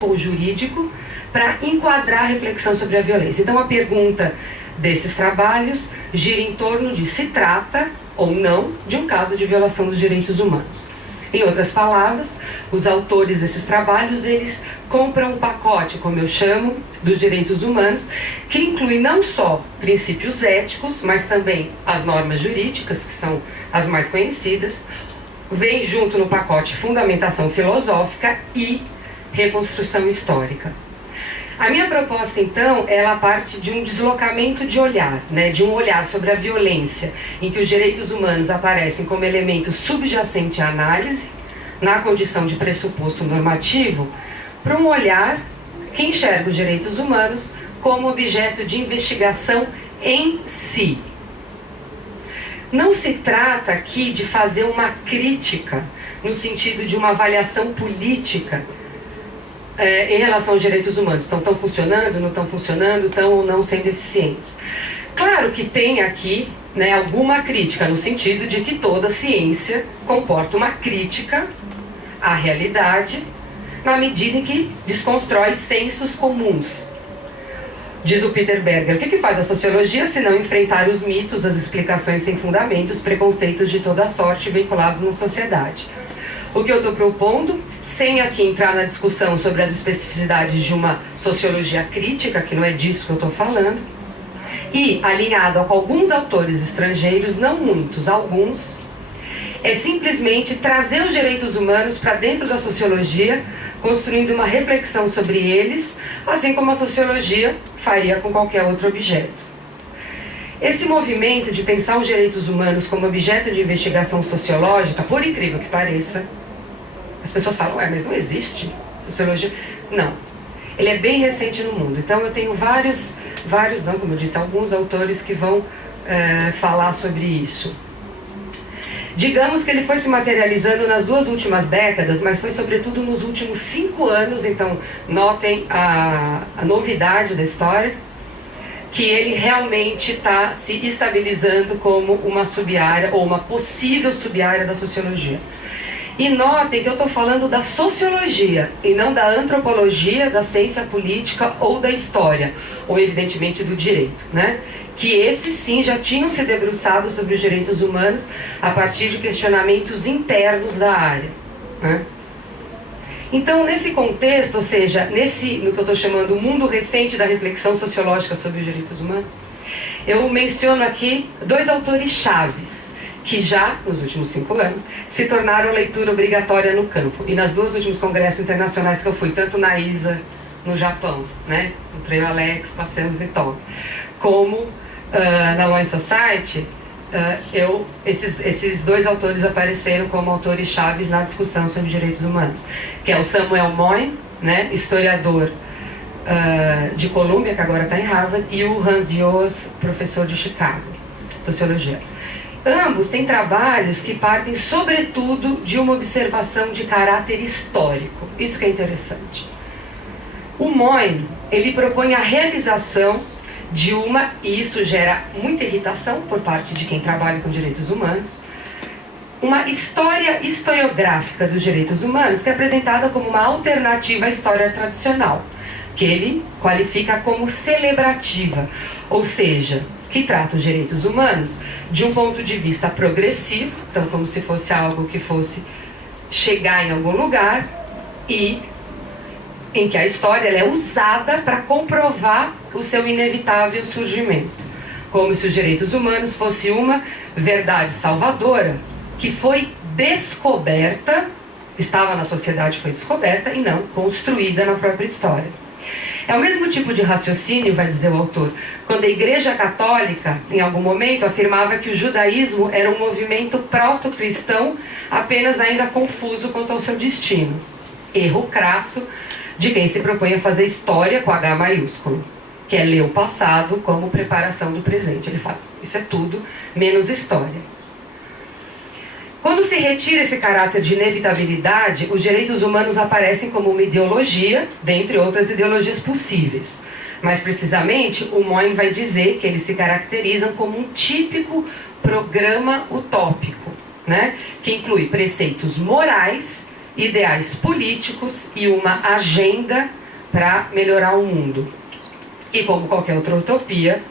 ou jurídico para enquadrar a reflexão sobre a violência. Então, a pergunta desses trabalhos gira em torno de se trata ou não de um caso de violação dos direitos humanos. Em outras palavras, os autores desses trabalhos, eles compram um pacote, como eu chamo, dos direitos humanos, que inclui não só princípios éticos, mas também as normas jurídicas, que são as mais conhecidas, vem junto no pacote fundamentação filosófica e reconstrução histórica. A minha proposta, então, ela parte de um deslocamento de olhar, de um olhar sobre a violência, em que os direitos humanos aparecem como elemento subjacente à análise, na condição de pressuposto normativo, para um olhar que enxerga os direitos humanos como objeto de investigação em si. Não se trata aqui de fazer uma crítica, no sentido de uma avaliação política, em relação aos direitos humanos. Estão funcionando, não estão funcionando, estão ou não sendo eficientes. Claro que tem aqui alguma crítica, no sentido de que toda ciência comporta uma crítica à realidade, na medida em que desconstrói sensos comuns. Diz o Peter Berger, o que faz a sociologia se não enfrentar os mitos, as explicações sem fundamento, os preconceitos de toda sorte vinculados na sociedade? O que eu estou propondo, sem aqui entrar na discussão sobre as especificidades de uma sociologia crítica, que não é disso que eu estou falando, e alinhado com alguns autores estrangeiros, não muitos, alguns, é simplesmente trazer os direitos humanos para dentro da sociologia, construindo uma reflexão sobre eles, assim como a sociologia faria com qualquer outro objeto. Esse movimento de pensar os direitos humanos como objeto de investigação sociológica, por incrível que pareça, as pessoas falam, mas não existe sociologia. Não, ele é bem recente no mundo. Então eu tenho vários não, como eu disse, alguns autores que vão falar sobre isso. Digamos que ele foi se materializando nas 2 últimas décadas, mas foi sobretudo nos últimos 5 anos, então notem a novidade da história, que ele realmente está se estabilizando como uma sub-área ou uma possível sub-área da sociologia. E notem que eu estou falando da sociologia e não da antropologia, da ciência política ou da história, ou evidentemente do direito, que esses sim já tinham se debruçado sobre os direitos humanos a partir de questionamentos internos da área. Então, nesse contexto, ou seja, no que eu estou chamando o mundo recente da reflexão sociológica sobre os direitos humanos, eu menciono aqui 2 autores chaves, que já, nos últimos 5 anos, se tornaram leitura obrigatória no campo. E nas 2 últimos congressos internacionais que eu fui, tanto na ISA, no Japão, no Treio Alex, Passamos em Tóquio, como na Law and Society, esses 2 autores apareceram como autores chaves na discussão sobre direitos humanos, que é o Samuel Moyn, historiador de Colômbia, que agora está em Harvard, e o Hans Joas, professor de Chicago, sociologia. Ambos têm trabalhos que partem sobretudo de uma observação de caráter histórico. Isso que é interessante. O Moyn, ele propõe a realização de e isso gera muita irritação por parte de quem trabalha com direitos humanos, uma história historiográfica dos direitos humanos que é apresentada como uma alternativa à história tradicional, que ele qualifica como celebrativa, ou seja, que trata os direitos humanos de um ponto de vista progressivo, então como se fosse algo que fosse chegar em algum lugar, e em que a história ela é usada para comprovar o seu inevitável surgimento, como se os direitos humanos fosse uma verdade salvadora que foi descoberta, estava na sociedade, foi descoberta e não construída na própria história. É o mesmo tipo de raciocínio, vai dizer o autor, quando a Igreja Católica, em algum momento, afirmava que o judaísmo era um movimento proto-cristão apenas ainda confuso quanto ao seu destino. Erro crasso de quem se propõe a fazer história com H maiúsculo, que é ler o passado como preparação do presente. Ele fala, isso é tudo menos história. Quando se retira esse caráter de inevitabilidade, os direitos humanos aparecem como uma ideologia, dentre outras ideologias possíveis. Mais precisamente, o Moyn vai dizer que eles se caracterizam como um típico programa utópico, que inclui preceitos morais ideais políticos e uma agenda para melhorar o mundo. E como qualquer outra utopia,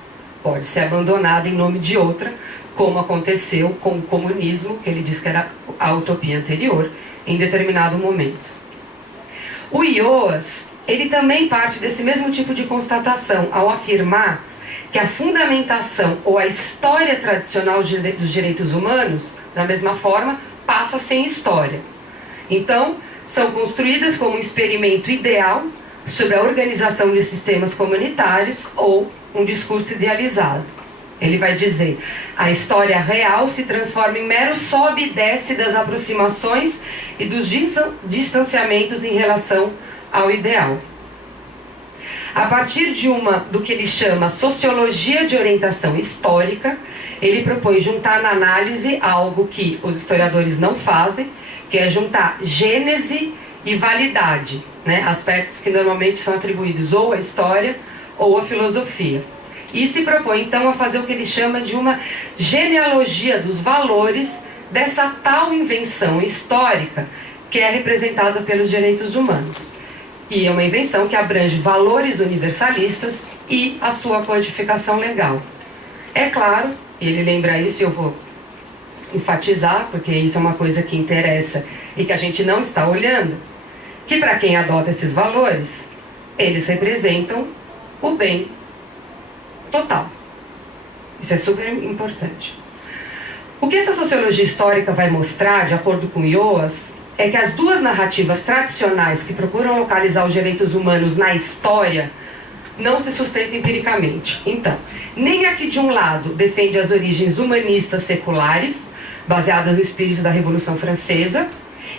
pode ser abandonada em nome de outra, como aconteceu com o comunismo, que ele diz que era a utopia anterior, em determinado momento. O Ioas, ele também parte desse mesmo tipo de constatação, ao afirmar que a fundamentação ou a história tradicional dos direitos humanos, da mesma forma, passa sem história. Então, são construídas como um experimento ideal sobre a organização de sistemas comunitários ou um discurso idealizado. Ele vai dizer, a história real se transforma em mero sobe e desce das aproximações e dos distanciamentos em relação ao ideal. A partir do que ele chama sociologia de orientação histórica, ele propõe juntar na análise algo que os historiadores não fazem, que é juntar gênese e validade, né? Aspectos que normalmente são atribuídos ou à história ou à filosofia. E se propõe então a fazer o que ele chama de uma genealogia dos valores dessa tal invenção histórica que é representada pelos direitos humanos. E é uma invenção que abrange valores universalistas e a sua codificação legal. É claro, ele lembra isso e eu vou enfatizar, porque isso é uma coisa que interessa e que a gente não está olhando, que para quem adota esses valores, eles representam o bem total. Isso é super importante. O que essa sociologia histórica vai mostrar, de acordo com Ioas, é que as duas narrativas tradicionais que procuram localizar os direitos humanos na história não se sustentam empiricamente. Então, nem a que de um lado defende as origens humanistas seculares, baseadas no espírito da Revolução Francesa,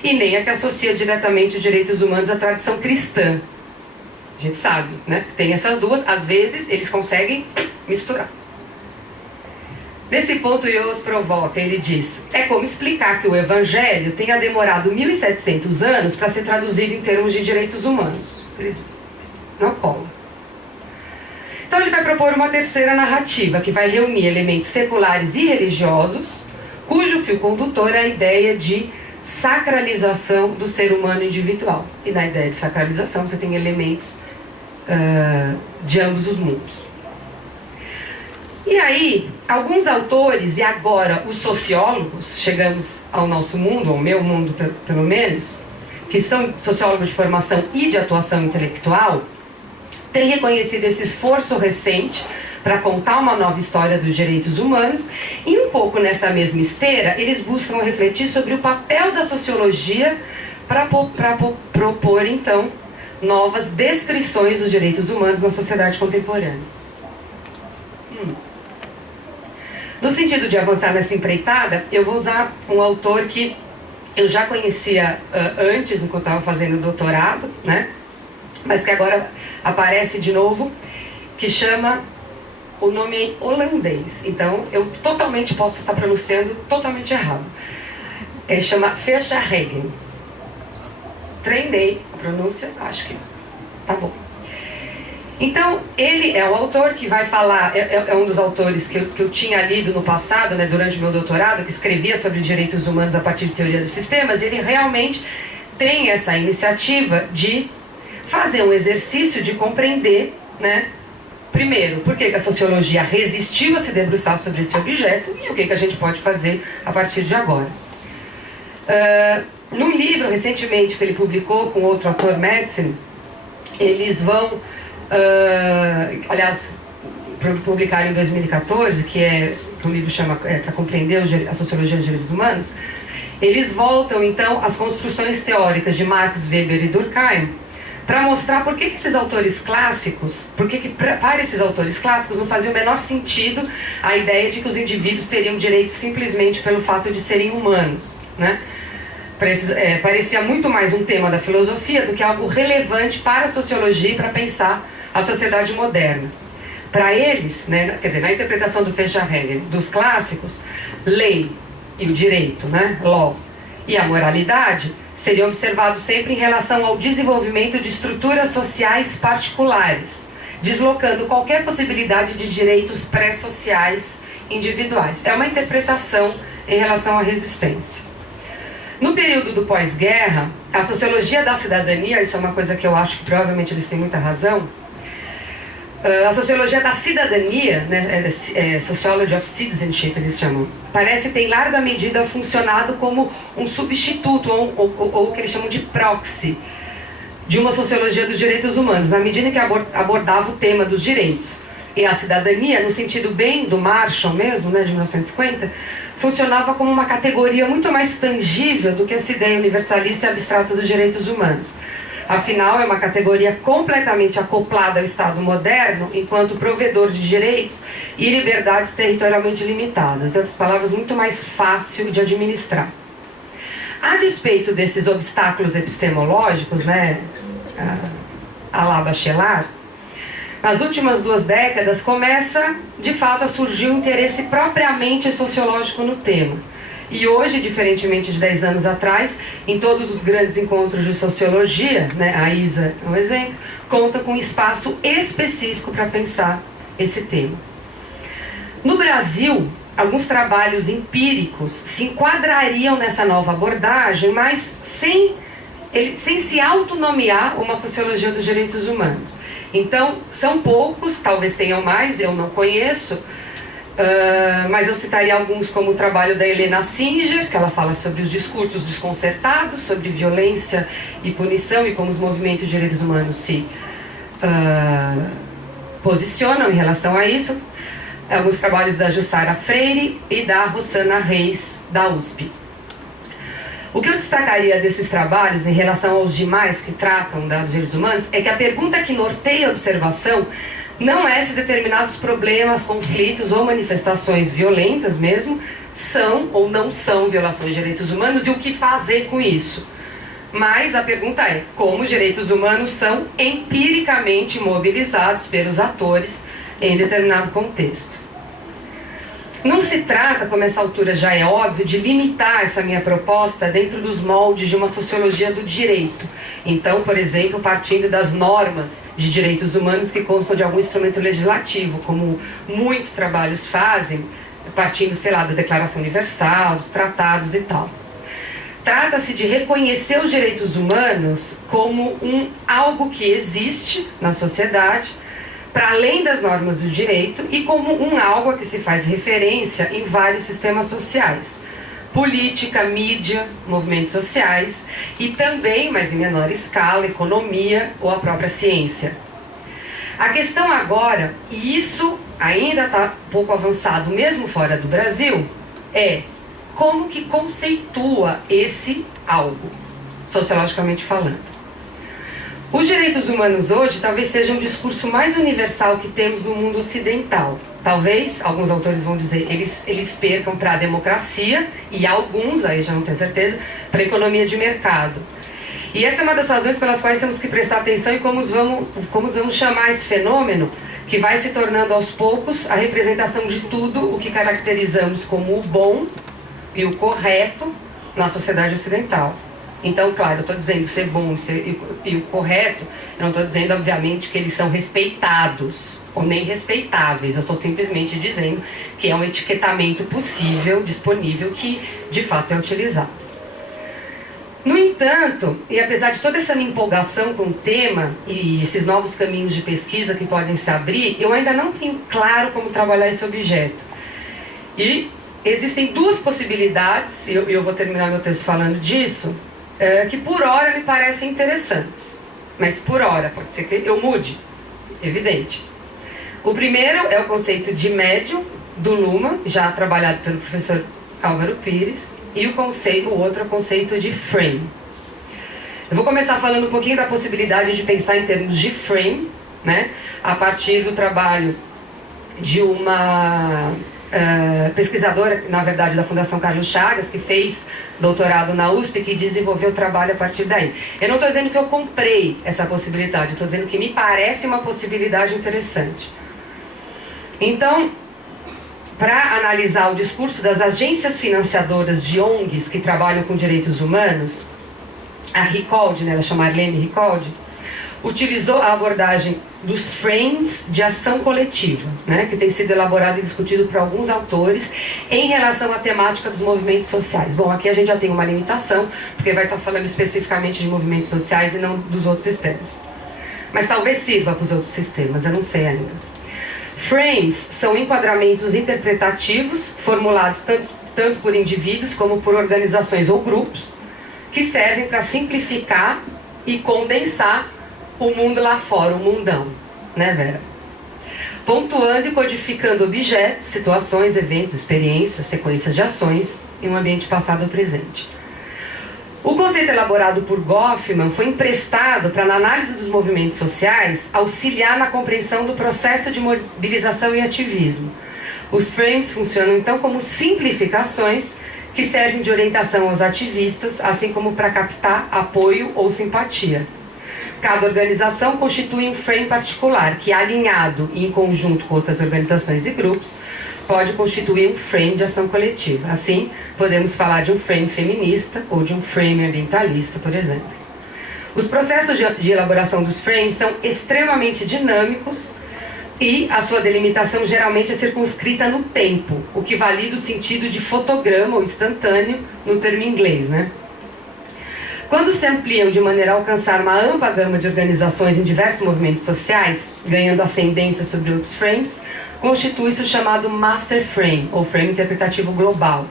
e nem a que associa diretamente os direitos humanos à tradição cristã. A gente sabe, né? Tem essas duas, às vezes eles conseguem misturar. Nesse ponto, Ioas provoca, ele diz, é como explicar que o Evangelho tenha demorado 1.700 anos para ser traduzido em termos de direitos humanos. Ele diz, não cola. Então ele vai propor uma terceira narrativa, que vai reunir elementos seculares e religiosos, cujo fio condutor é a ideia de sacralização do ser humano individual. E na ideia de sacralização você tem elementos de ambos os mundos. E aí, alguns autores, e agora os sociólogos, chegamos ao nosso mundo, ao meu mundo pelo menos, que são sociólogos de formação e de atuação intelectual, têm reconhecido esse esforço recente para contar uma nova história dos direitos humanos, e um pouco nessa mesma esteira, eles buscam refletir sobre o papel da sociologia para propor, então, novas descrições dos direitos humanos na sociedade contemporânea. No sentido de avançar nessa empreitada, eu vou usar um autor que eu já conhecia antes, enquanto estava fazendo o doutorado, né? Mas que agora aparece de novo, que chama, o nome em holandês, então eu totalmente posso estar pronunciando totalmente errado. Ele chama Verhaeghen. Treinei a pronúncia, acho que tá bom. Então, ele é o autor que vai falar, é um dos autores que eu tinha lido no passado, né, durante o meu doutorado, que escrevia sobre direitos humanos a partir de teoria dos sistemas, e ele realmente tem essa iniciativa de fazer um exercício de compreender, né, primeiro, por que a sociologia resistiu a se debruçar sobre esse objeto e o que a gente pode fazer a partir de agora. Num livro, recentemente, que ele publicou com outro autor, Madsen, eles vão... aliás, publicaram em 2014, que o livro chama para compreender a sociologia dos direitos humanos. Eles voltam então às construções teóricas de Marx, Weber e Durkheim para mostrar por que esses autores clássicos, para esses autores clássicos não fazia o menor sentido a ideia de que os indivíduos teriam direitos simplesmente pelo fato de serem humanos, né? Parecia muito mais um tema da filosofia do que algo relevante para a sociologia e para pensar a sociedade moderna. Para eles, né, quer dizer, na interpretação do Verhaeghen, dos clássicos, lei e o direito, né, law, e a moralidade seriam observados sempre em relação ao desenvolvimento de estruturas sociais particulares, deslocando qualquer possibilidade de direitos pré-sociais individuais. É uma interpretação em relação à resistência. No período do pós-guerra, a sociologia da cidadania, isso é uma coisa que eu acho que provavelmente eles têm muita razão, a sociologia da cidadania, né, Sociology of Citizenship eles chamam, parece ter em larga medida funcionado como um substituto ou o que eles chamam de proxy de uma sociologia dos direitos humanos, na medida que abordava o tema dos direitos. E a cidadania, no sentido bem do Marshall mesmo, né, de 1950, funcionava como uma categoria muito mais tangível do que essa ideia universalista e abstrata dos direitos humanos. Afinal, é uma categoria completamente acoplada ao Estado moderno enquanto provedor de direitos e liberdades territorialmente limitadas. Em outras palavras, muito mais fácil de administrar. A despeito desses obstáculos epistemológicos, né, à la Bachelard, nas últimas 2 décadas começa, de fato, a surgir um interesse propriamente sociológico no tema. E hoje, diferentemente de 10 anos atrás, em todos os grandes encontros de sociologia, né, a ISA é um exemplo, conta com um espaço específico para pensar esse tema. No Brasil, alguns trabalhos empíricos se enquadrariam nessa nova abordagem, mas sem se autonomear uma sociologia dos direitos humanos. Então, são poucos, talvez tenham mais, eu não conheço, mas eu citaria alguns como o trabalho da Helena Singer, que ela fala sobre os discursos desconcertados, sobre violência e punição e como os movimentos de direitos humanos se posicionam em relação a isso. Alguns trabalhos da Jussara Freire e da Rosana Reis, da USP. O que eu destacaria desses trabalhos em relação aos demais que tratam dos direitos humanos é que a pergunta que norteia a observação não é se determinados problemas, conflitos ou manifestações violentas mesmo são ou não são violações de direitos humanos e o que fazer com isso. Mas a pergunta é como os direitos humanos são empiricamente mobilizados pelos atores em determinado contexto. Não se trata, como essa altura já é óbvio, de limitar essa minha proposta dentro dos moldes de uma sociologia do direito. Então, por exemplo, partindo das normas de direitos humanos que constam de algum instrumento legislativo, como muitos trabalhos fazem, partindo, sei lá, da Declaração Universal, dos tratados e tal. Trata-se de reconhecer os direitos humanos como algo que existe na sociedade, para além das normas do direito e como algo a que se faz referência em vários sistemas sociais. Política, mídia, movimentos sociais e também, mas em menor escala, economia ou a própria ciência. A questão agora, e isso ainda está um pouco avançado mesmo fora do Brasil, é como que conceitua esse algo, sociologicamente falando. Os direitos humanos hoje talvez seja um discurso mais universal que temos no mundo ocidental. Talvez, alguns autores vão dizer, eles percam para a democracia e alguns, aí já não tenho certeza, para a economia de mercado. E essa é uma das razões pelas quais temos que prestar atenção em como vamos chamar esse fenômeno que vai se tornando aos poucos a representação de tudo o que caracterizamos como o bom e o correto na sociedade ocidental. Então, claro, eu estou dizendo ser bom e o correto, eu não estou dizendo, obviamente, que eles são respeitados ou nem respeitáveis. Eu estou simplesmente dizendo que é um etiquetamento possível, disponível, que de fato é utilizado. No entanto, e apesar de toda essa minha empolgação com o tema e esses novos caminhos de pesquisa que podem se abrir, eu ainda não tenho claro como trabalhar esse objeto. E existem 2 possibilidades, e eu vou terminar meu texto falando disso, que por hora me parecem interessantes, mas por hora pode ser que eu mude, evidente. O primeiro é o conceito de médium do Luhmann, já trabalhado pelo professor Álvaro Pires, e o outro é o conceito de frame. Eu vou começar falando um pouquinho da possibilidade de pensar em termos de frame, né, a partir do trabalho de uma pesquisadora, na verdade, da Fundação Carlos Chagas, que fez doutorado na USP, que desenvolveu o trabalho a partir daí. Eu não estou dizendo que eu comprei essa possibilidade, estou dizendo que me parece uma possibilidade interessante. Então, para analisar o discurso das agências financiadoras de ONGs que trabalham com direitos humanos, a Ricold, né, ela chama Arlene Ricold, utilizou a abordagem dos frames de ação coletiva, né, que tem sido elaborado e discutido por alguns autores em relação à temática dos movimentos sociais. Bom, aqui a gente já tem uma limitação, porque vai estar falando especificamente de movimentos sociais e não dos outros sistemas. Mas talvez sirva para os outros sistemas, eu não sei ainda. Frames são enquadramentos interpretativos, formulados tanto por indivíduos como por organizações ou grupos, que servem para simplificar e condensar o mundo lá fora, o mundão, né, Vera? Pontuando e codificando objetos, situações, eventos, experiências, sequências de ações em um ambiente passado ou presente. O conceito elaborado por Goffman foi emprestado para, na análise dos movimentos sociais, auxiliar na compreensão do processo de mobilização e ativismo. Os frames funcionam, então, como simplificações que servem de orientação aos ativistas, assim como para captar apoio ou simpatia. Cada organização constitui um frame particular, que, alinhado e em conjunto com outras organizações e grupos, pode constituir um frame de ação coletiva. Assim, podemos falar de um frame feminista ou de um frame ambientalista, por exemplo. Os processos de elaboração dos frames são extremamente dinâmicos e a sua delimitação geralmente é circunscrita no tempo, o que valida o sentido de fotograma ou instantâneo no termo inglês, né? Quando se ampliam de maneira a alcançar uma ampla gama de organizações em diversos movimentos sociais, ganhando ascendência sobre outros frames, constitui-se o chamado Master Frame, ou Frame Interpretativo Global.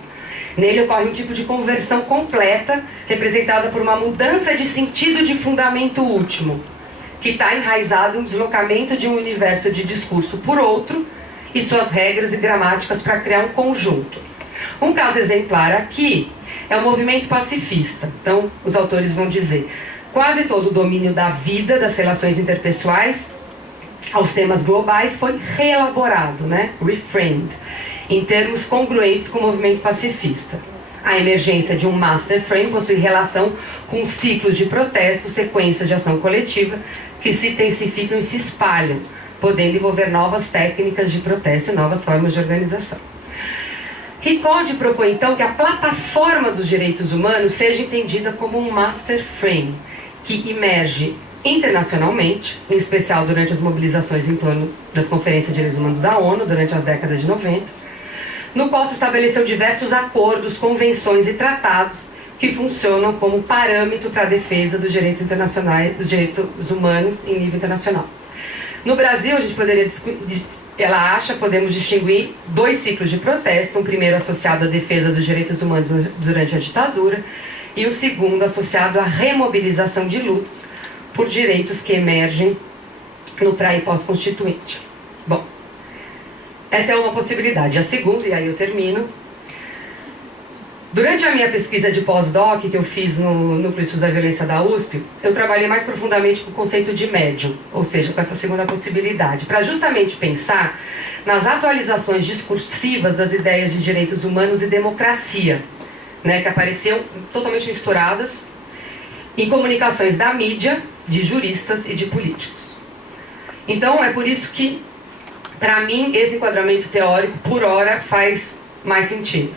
Nele ocorre um tipo de conversão completa, representada por uma mudança de sentido de fundamento último, que está enraizado em um deslocamento de um universo de discurso por outro e suas regras e gramáticas para criar um conjunto. Um caso exemplar aqui é o movimento pacifista. Então, os autores vão dizer: quase todo o domínio da vida, das relações interpessoais, aos temas globais foi reelaborado, né? Reframed, em termos congruentes com o movimento pacifista. A emergência de um master frame possui relação com ciclos de protesto, sequências de ação coletiva, que se intensificam e se espalham, podendo envolver novas técnicas de protesto e novas formas de organização. Ricord propõe, então, que a plataforma dos direitos humanos seja entendida como um master frame, que emerge internacionalmente, em especial durante as mobilizações em torno das conferências de direitos humanos da ONU, durante as décadas de 90, no qual se estabeleceu diversos acordos, convenções e tratados que funcionam como parâmetro para a defesa dos direitos internacionais, dos direitos humanos em nível internacional. No Brasil, a gente poderia ela acha que podemos distinguir dois ciclos de protesto, um primeiro associado à defesa dos direitos humanos durante a ditadura e o segundo associado à remobilização de lutas por direitos que emergem no pré e pós-constituinte. Bom, essa é uma possibilidade. A segunda, e aí eu termino. Durante a minha pesquisa de pós-doc, que eu fiz no Núcleo de Estudos da Violência da USP, eu trabalhei mais profundamente com o conceito de médium, ou seja, com essa segunda possibilidade, para justamente pensar nas atualizações discursivas das ideias de direitos humanos e democracia, né, que apareciam totalmente misturadas em comunicações da mídia, de juristas e de políticos. Então, é por isso que, para mim, esse enquadramento teórico, por hora, faz mais sentido.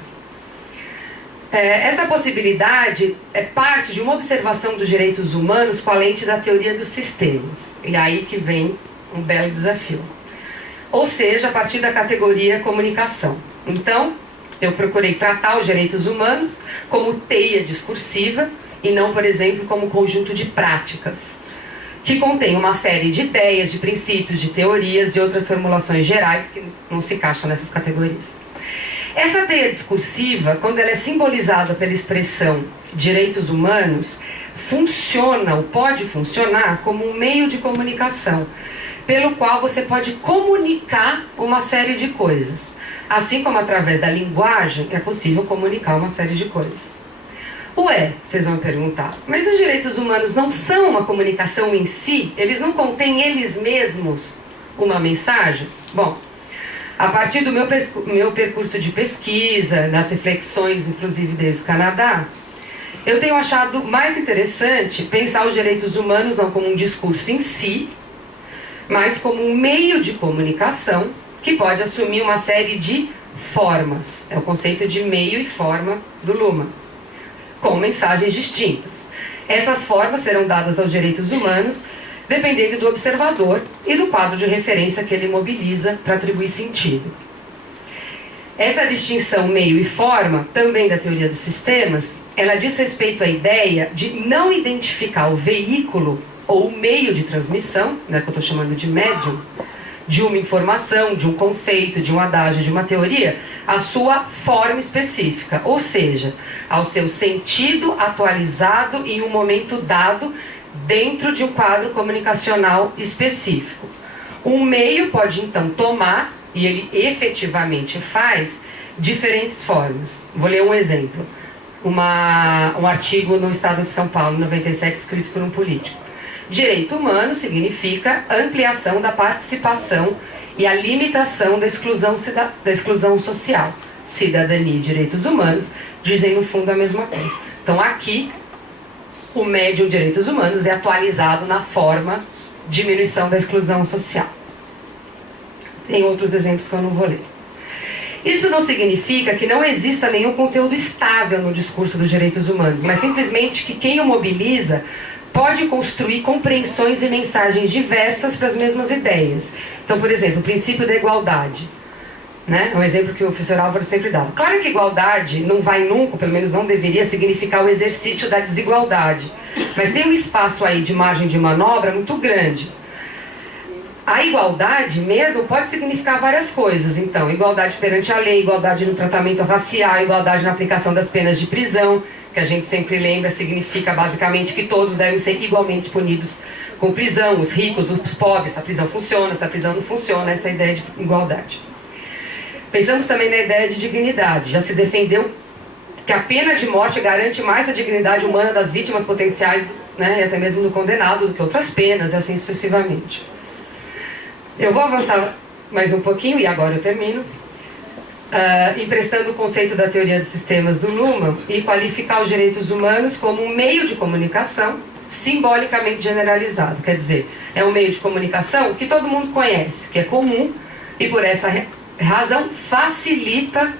Essa possibilidade é parte de uma observação dos direitos humanos com a lente da teoria dos sistemas. E aí que vem um belo desafio. Ou seja, a partir da categoria comunicação. Então, eu procurei tratar os direitos humanos como teia discursiva e não, por exemplo, como conjunto de práticas, que contém uma série de ideias, de princípios, de teorias e outras formulações gerais que não se encaixam nessas categorias. Essa teia discursiva, quando ela é simbolizada pela expressão direitos humanos, funciona ou pode funcionar como um meio de comunicação, pelo qual você pode comunicar uma série de coisas. Assim como através da linguagem é possível comunicar uma série de coisas. Ué, vocês vão me perguntar, mas os direitos humanos não são uma comunicação em si? Eles não contêm eles mesmos uma mensagem? Bom, a partir do meu percurso de pesquisa, das reflexões, inclusive desde o Canadá, eu tenho achado mais interessante pensar os direitos humanos não como um discurso em si, mas como um meio de comunicação que pode assumir uma série de formas. É o conceito de meio e forma do Luhmann, com mensagens distintas. Essas formas serão dadas aos direitos humanos dependendo do observador e do quadro de referência que ele mobiliza para atribuir sentido. Essa distinção meio e forma, também da teoria dos sistemas, ela diz respeito à ideia de não identificar o veículo ou o meio de transmissão, né, que eu estou chamando de médium, de uma informação, de um conceito, de um adágio, de uma teoria, a sua forma específica, ou seja, ao seu sentido atualizado em um momento dado dentro de um quadro comunicacional específico. Um meio pode então tomar, e ele efetivamente faz, diferentes formas. Vou ler um exemplo. Um artigo no Estado de São Paulo, em 97, escrito por um político. Direito humano significa ampliação da participação e a limitação da exclusão social. Cidadania e direitos humanos dizem no fundo a mesma coisa. Então aqui, o médium direitos humanos é atualizado na forma diminuição da exclusão social. Tem outros exemplos que eu não vou ler. Isso não significa que não exista nenhum conteúdo estável no discurso dos direitos humanos, mas simplesmente que quem o mobiliza pode construir compreensões e mensagens diversas para as mesmas ideias. Então, por exemplo, o princípio da igualdade, né? É um exemplo que o professor Álvaro sempre dava. Claro que igualdade não vai nunca, pelo menos não deveria, significar o exercício da desigualdade. Mas tem um espaço aí de margem de manobra muito grande. A igualdade mesmo pode significar várias coisas. Então, igualdade perante a lei, igualdade no tratamento racial, igualdade na aplicação das penas de prisão, que a gente sempre lembra, significa basicamente que todos devem ser igualmente punidos com prisão, os ricos, os pobres, se a prisão funciona, se a prisão não funciona, essa ideia de igualdade. Pensamos também na ideia de dignidade. Já se defendeu que a pena de morte garante mais a dignidade humana das vítimas potenciais, né, e até mesmo do condenado, do que outras penas, e assim sucessivamente. Eu vou avançar mais um pouquinho, e agora eu termino, emprestando o conceito da teoria dos sistemas do Luhmann e qualificar os direitos humanos como um meio de comunicação simbolicamente generalizado. Quer dizer, é um meio de comunicação que todo mundo conhece, que é comum e por essa razão facilita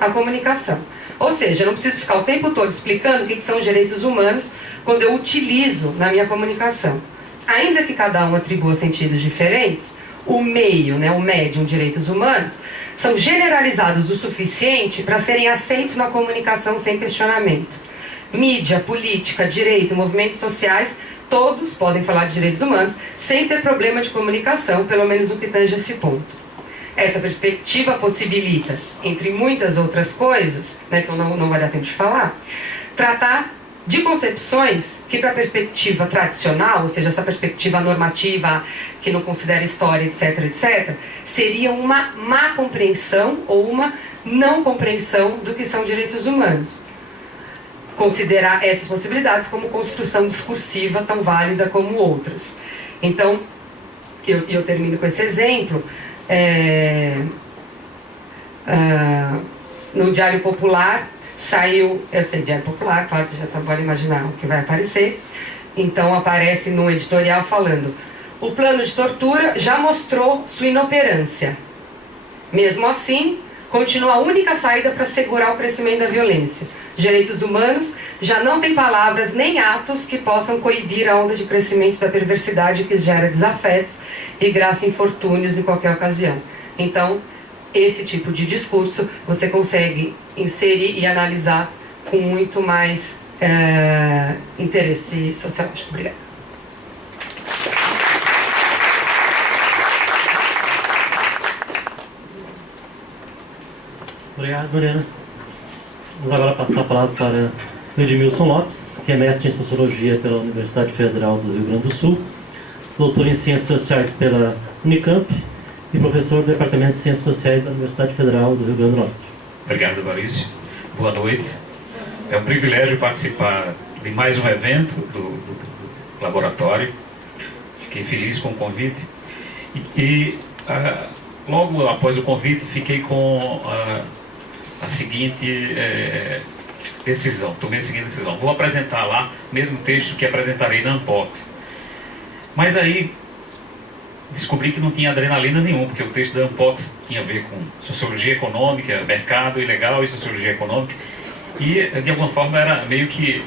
a comunicação. Ou seja, eu não preciso ficar o tempo todo explicando o que são os direitos humanos quando eu utilizo na minha comunicação. Ainda que cada um atribua sentidos diferentes, o meio, né, o médium direitos humanos, são generalizados o suficiente para serem aceitos na comunicação sem questionamento. Mídia, política, direito, movimentos sociais, todos podem falar de direitos humanos sem ter problema de comunicação, pelo menos no que tange esse ponto. Essa perspectiva possibilita, entre muitas outras coisas, né, que eu não vai dar tempo de falar, tratar de concepções que para a perspectiva tradicional, ou seja, essa perspectiva normativa que não considera história, etc, etc, seria uma má compreensão ou uma não compreensão do que são direitos humanos. Considerar essas possibilidades como construção discursiva tão válida como outras. Então, eu termino com esse exemplo. No Diário Popular saiu, eu sei, Diário Popular, claro, você já pode imaginar o que vai aparecer. Então aparece no editorial falando: o plano de tortura já mostrou sua inoperância. Mesmo assim, continua a única saída para segurar o crescimento da violência. Direitos humanos já não têm palavras nem atos que possam coibir a onda de crescimento da perversidade que gera desafetos e graça infortúnios em qualquer ocasião. Então, esse tipo de discurso você consegue inserir e analisar com muito mais interesse sociológico. Obrigada. Obrigado, Mariana. Vamos agora passar a palavra para o Edmilson Lopes, que é mestre em Sociologia pela Universidade Federal do Rio Grande do Sul, doutor em Ciências Sociais pela Unicamp e professor do Departamento de Ciências Sociais da Universidade Federal do Rio Grande do Norte. Obrigado, Evaristo. Boa noite. É um privilégio participar de mais um evento do laboratório. Fiquei feliz com o convite. Logo após o convite, fiquei com a seguinte decisão. Tomei a seguinte decisão. Vou apresentar lá o mesmo texto que apresentarei na Unpox. Mas aí descobri que não tinha adrenalina nenhuma, porque o texto da Unpox tinha a ver com sociologia econômica, mercado ilegal e sociologia econômica, e de alguma forma era meio que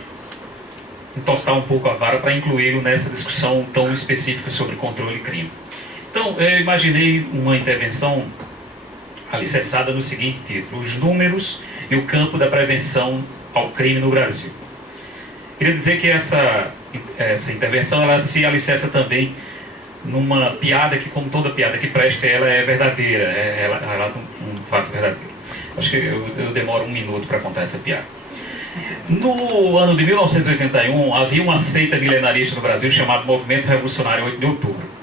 entortar um pouco a vara para incluí-lo nessa discussão tão específica sobre controle e crime. Então, eu imaginei uma intervenção alicerçada no seguinte título: os números e o campo da prevenção ao crime no Brasil. Queria dizer que essa intervenção ela se alicerça também numa piada que, como toda piada que presta, ela é verdadeira, ela relata um fato verdadeiro. Acho que eu demoro um minuto para contar essa piada. No ano de 1981, havia uma seita milenarista no Brasil chamada Movimento Revolucionário 8 de Outubro.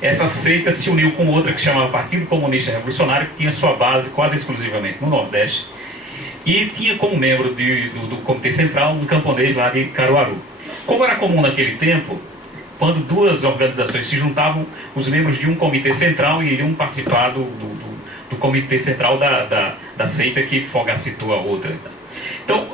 Essa seita se uniu com outra que se chamava Partido Comunista Revolucionário, que tinha sua base quase exclusivamente no Nordeste, e tinha como membro do Comitê Central um camponês lá de Caruaru. Como era comum naquele tempo, quando duas organizações se juntavam, os membros de um Comitê Central iriam participar do Comitê Central da seita que fogacitou a outra. Então,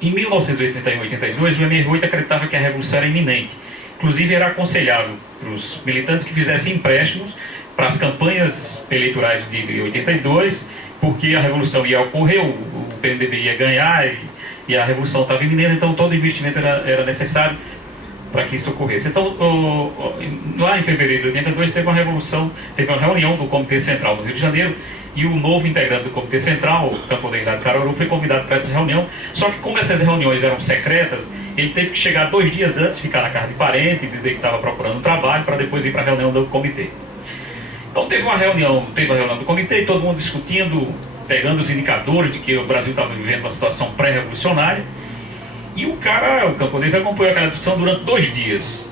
em 1981 e 82, o MR8 acreditava que a revolução era iminente. Inclusive, era aconselhável para os militantes que fizessem empréstimos para as campanhas eleitorais de 82, porque a revolução ia ocorrer, o PMDB ia ganhar e a revolução estava iminente, então todo investimento era necessário para que isso ocorresse. Então, lá em fevereiro de 82, teve uma reunião do Comitê Central no Rio de Janeiro, e o novo integrante do Comitê Central, o camponês lá de Caruaru, foi convidado para essa reunião. Só que como essas reuniões eram secretas, ele teve que chegar 2 dias antes, ficar na casa de parente, dizer que estava procurando um trabalho, para depois ir para a reunião do comitê. Então teve uma reunião do comitê, todo mundo discutindo, pegando os indicadores de que o Brasil estava vivendo uma situação pré-revolucionária. E o camponês acompanhou aquela discussão durante 2 dias.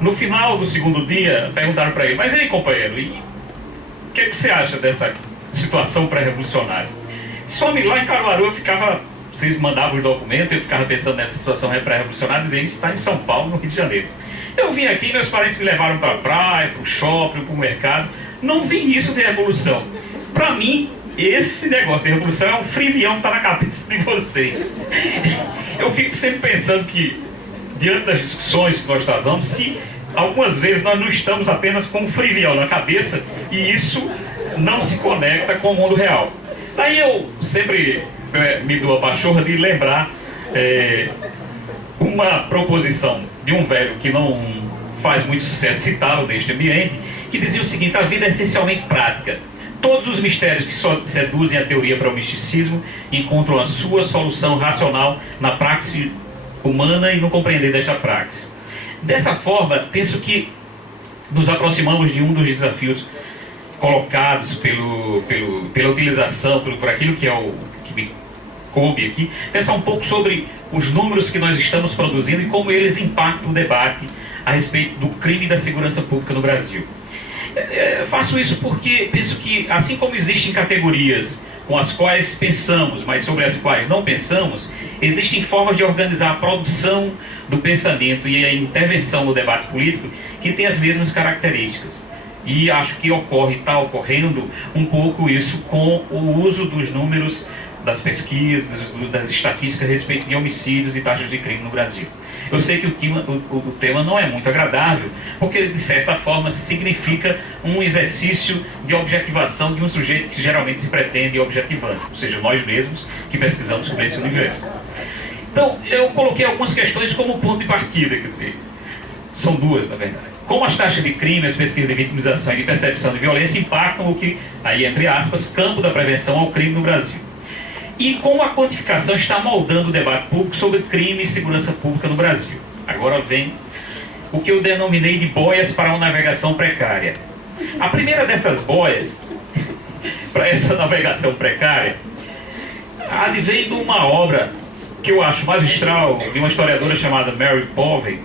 No final do segundo dia, perguntaram para ele: mas aí, companheiro, o que você acha dessa situação pré-revolucionária? Lá em Caruaru vocês mandavam os documentos, eu ficava pensando nessa situação pré-revolucionária, dizendo: isso está em São Paulo, no Rio de Janeiro. Eu vim aqui, meus parentes me levaram para a praia, para o shopping, para o mercado. Não vi isso de revolução. Para mim, esse negócio de revolução é um frivião que está na cabeça de vocês. Eu fico sempre pensando que, diante das discussões que nós estávamos, se algumas vezes nós não estamos apenas com um frivião na cabeça e isso não se conecta com o mundo real. Daí eu sempre me dou a pachorra de lembrar uma proposição de um velho que não faz muito sucesso citá-lo neste ambiente, que dizia o seguinte: a vida é essencialmente prática. Todos os mistérios que seduzem a teoria para o misticismo encontram a sua solução racional na praxe humana e no compreender desta praxe. Dessa forma, penso que nos aproximamos de um dos desafios colocados pela utilização, por aquilo que que me coube aqui, pensar um pouco sobre os números que nós estamos produzindo e como eles impactam o debate a respeito do crime e da segurança pública no Brasil. Faço isso porque penso que, assim como existem categorias com as quais pensamos, mas sobre as quais não pensamos, existem formas de organizar a produção do pensamento e a intervenção no debate político que têm as mesmas características. E acho que está ocorrendo um pouco isso com o uso dos números, das pesquisas, das estatísticas a respeito de homicídios e taxas de crime no Brasil. Eu sei que o tema não é muito agradável, porque de certa forma significa um exercício de objetivação de um sujeito que geralmente se pretende objetivante, ou seja, nós mesmos que pesquisamos sobre esse universo. Então, eu coloquei algumas questões como ponto de partida, quer dizer, são 2 na verdade. Como as taxas de crime, as pesquisas de vitimização e de percepção de violência impactam o que, aí entre aspas, campo da prevenção ao crime no Brasil. E como a quantificação está moldando o debate público sobre crime e segurança pública no Brasil. Agora vem o que eu denominei de boias para uma navegação precária. A primeira dessas boias, para essa navegação precária, advém de uma obra que eu acho magistral, de uma historiadora chamada Mary Povey,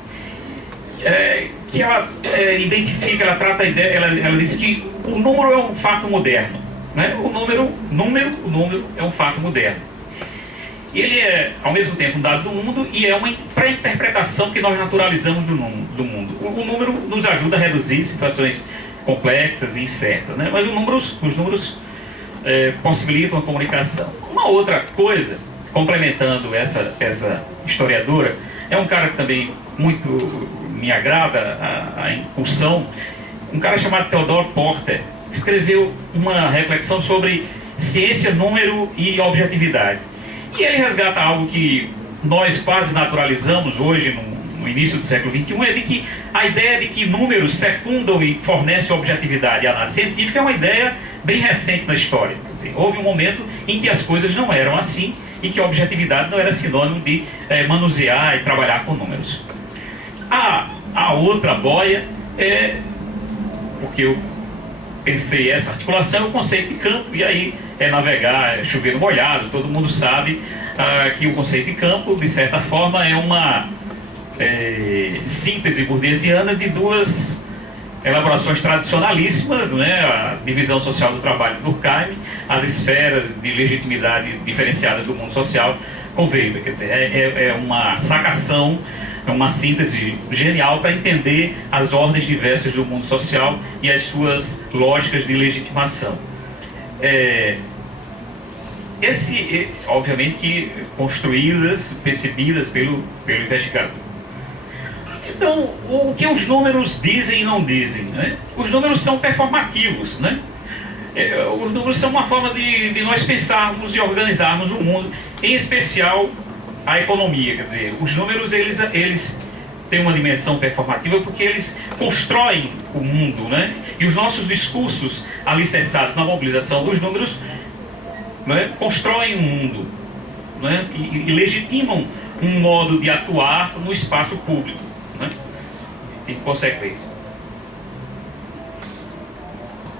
que ela identifica, ela trata a ideia, ela diz que o número é um fato moderno. Né? O número é um fato moderno. Ele é, ao mesmo tempo, um dado do mundo e é uma pré-interpretação que nós naturalizamos do mundo. O número nos ajuda a reduzir situações complexas e incertas, né? Mas os números possibilitam a comunicação. Uma outra coisa, complementando essa historiadora, é um cara que também muito me agrada a impulsão, um cara chamado Theodore Porter, que escreveu uma reflexão sobre ciência, número e objetividade. E ele resgata algo que nós quase naturalizamos hoje, no início do século XXI, é de que a ideia de que números secundam e fornecem objetividade à análise científica é uma ideia bem recente na história. Quer dizer, houve um momento em que as coisas não eram assim e que a objetividade não era sinônimo de manusear e trabalhar com números. A outra boia porque eu pensei essa articulação, é o conceito de campo, e aí navegar, chover no molhado. Todo mundo sabe que o conceito de campo, de certa forma, é uma síntese burguesiana de duas elaborações tradicionalíssimas, não é? A divisão social do trabalho do Durkheim, as esferas de legitimidade diferenciadas do mundo social com Weber. Quer dizer, é uma sacação, é uma síntese genial para entender as ordens diversas do mundo social e as suas lógicas de legitimação. Obviamente que construídas, percebidas pelo investigador. Então, o que os números dizem e não dizem, né? Os números são performativos, né? Os números são uma forma de nós pensarmos e organizarmos o mundo, em especial a economia. Quer dizer, os números eles têm uma dimensão performativa porque eles constroem o mundo, né? E os nossos discursos alicerçados na mobilização dos números, né, constroem o mundo, né? E legitimam um modo de atuar no espaço público, né? Em consequência.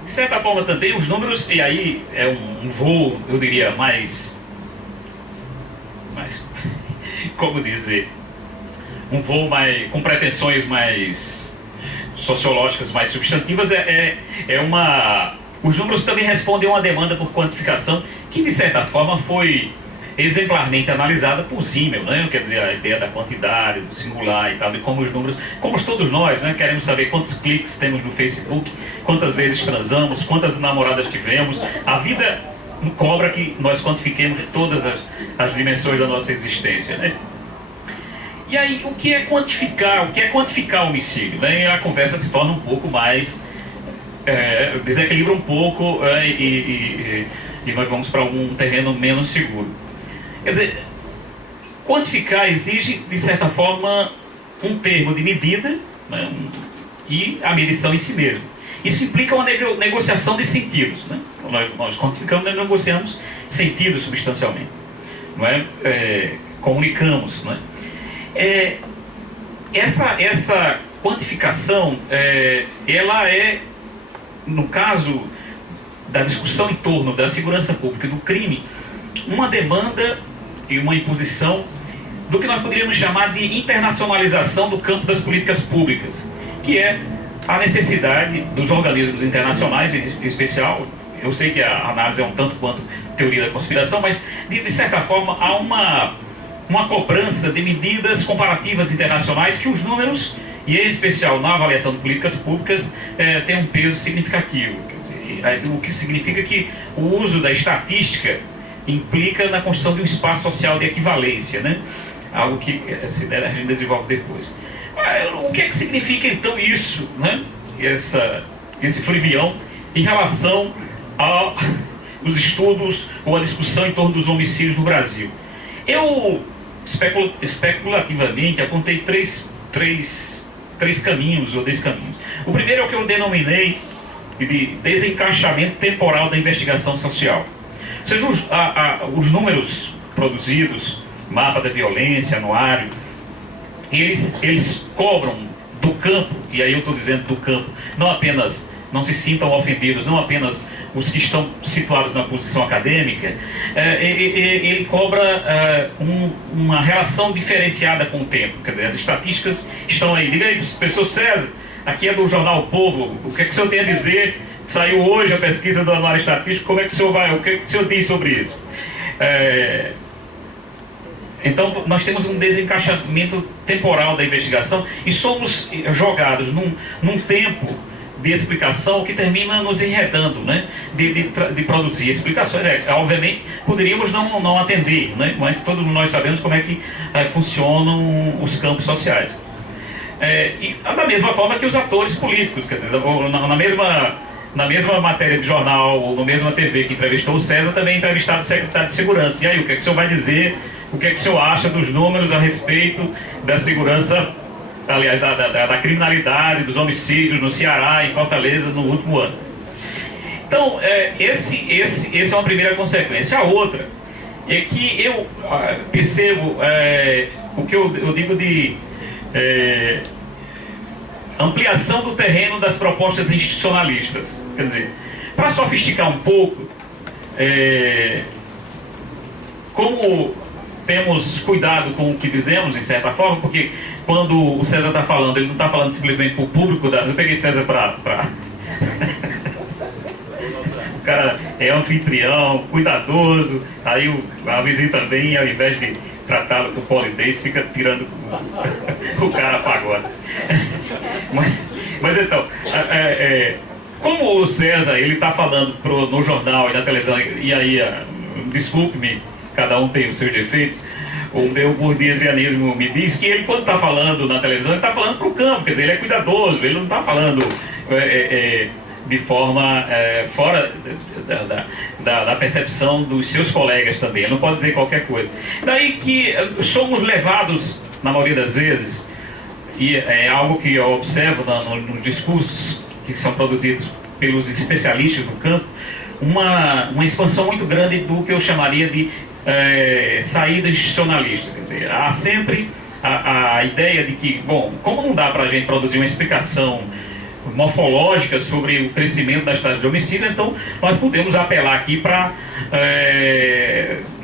De certa forma também os números, e aí é um voo, eu diria, mais como dizer, um voo com pretensões mais sociológicas, mais substantivas, os números também respondem a uma demanda por quantificação que, de certa forma, foi exemplarmente analisada por Simmel, né? Quer dizer, a ideia da quantidade, do singular e tal, e como os números, como todos nós, né, queremos saber quantos cliques temos no Facebook, quantas vezes transamos, quantas namoradas tivemos. A vida cobra que nós quantifiquemos todas as dimensões da nossa existência, né? E aí, o que é quantificar? O que é quantificar o homicídio? Né? E a conversa se torna um pouco mais... desequilibra um pouco e nós vamos para um terreno menos seguro. Quer dizer, quantificar exige, de certa forma, um termo de medida, né, e a medição em si mesmo. Isso implica uma negociação de sentidos, né? Nós quantificamos, nós negociamos sentidos substancialmente, não é? Comunicamos, não é? Essa quantificação, ela no caso da discussão em torno da segurança pública e do crime, uma demanda e uma imposição do que nós poderíamos chamar de internacionalização do campo das políticas públicas, que é a necessidade dos organismos internacionais, em especial, eu sei que a análise é um tanto quanto teoria da conspiração, mas de certa forma há uma cobrança de medidas comparativas internacionais que os números, e em especial na avaliação de políticas públicas, tem um peso significativo. Quer dizer, o que significa que o uso da estatística implica na construção de um espaço social de equivalência, né? Algo que a gente desenvolve depois. O que é que significa então isso, né? Esse frivião em relação aos estudos ou a discussão em torno dos homicídios no Brasil? Eu especulativamente apontei três caminhos ou 10 caminhos. O primeiro é o que eu denominei de desencaixamento temporal da investigação social. Ou seja, os números produzidos, mapa da violência, anuário, eles cobram do campo, e aí eu estou dizendo do campo, não se sintam ofendidos, não apenas os que estão situados na posição acadêmica, ele cobra uma relação diferenciada com o tempo. Quer dizer, as estatísticas estão aí. Diga aí, professor César, aqui é do jornal O Povo, o que é que o senhor tem a dizer? Saiu hoje a pesquisa do Anuário Estatístico, o que é que o senhor diz sobre isso? Então, nós temos um desencaixamento temporal da investigação e somos jogados num tempo de explicação que termina nos enredando, né? de produzir explicações. Obviamente, poderíamos não atender, né? Mas todos nós sabemos como é que funcionam os campos sociais. E da mesma forma que os atores políticos, quer dizer, na mesma matéria de jornal ou na mesma TV que entrevistou o César, também entrevistado o secretário de Segurança. E aí, o que é que o senhor vai dizer o que é que o senhor acha dos números a respeito da segurança, aliás, da criminalidade, dos homicídios no Ceará, em Fortaleza, no último ano. Então, essa é uma primeira consequência. A outra é que eu percebo o que eu digo de ampliação do terreno das propostas institucionalistas. Quer dizer, para sofisticar um pouco, como temos cuidado com o que dizemos, em certa forma, porque quando o César está falando, ele não está falando simplesmente para o público. Eu peguei César para... O cara é anfitrião, cuidadoso, aí a visita vem e ao invés de tratá-lo com polidez, fica tirando o cara para agora. Mas então, como o César, ele está falando no jornal e na televisão, e aí, desculpe-me, cada um tem os seus defeitos, o meu burguesianismo me diz que ele, quando está falando na televisão, ele está falando para o campo, quer dizer, ele é cuidadoso, ele não está falando de forma fora da percepção dos seus colegas também, ele não pode dizer qualquer coisa. Daí que somos levados, na maioria das vezes, e é algo que eu observo nos discursos que são produzidos pelos especialistas do campo, uma expansão muito grande do que eu chamaria de saída institucionalista. Quer dizer, há sempre a ideia de que, bom, como não dá para a gente produzir uma explicação morfológica sobre o crescimento das taxas de homicídio, então nós podemos apelar aqui para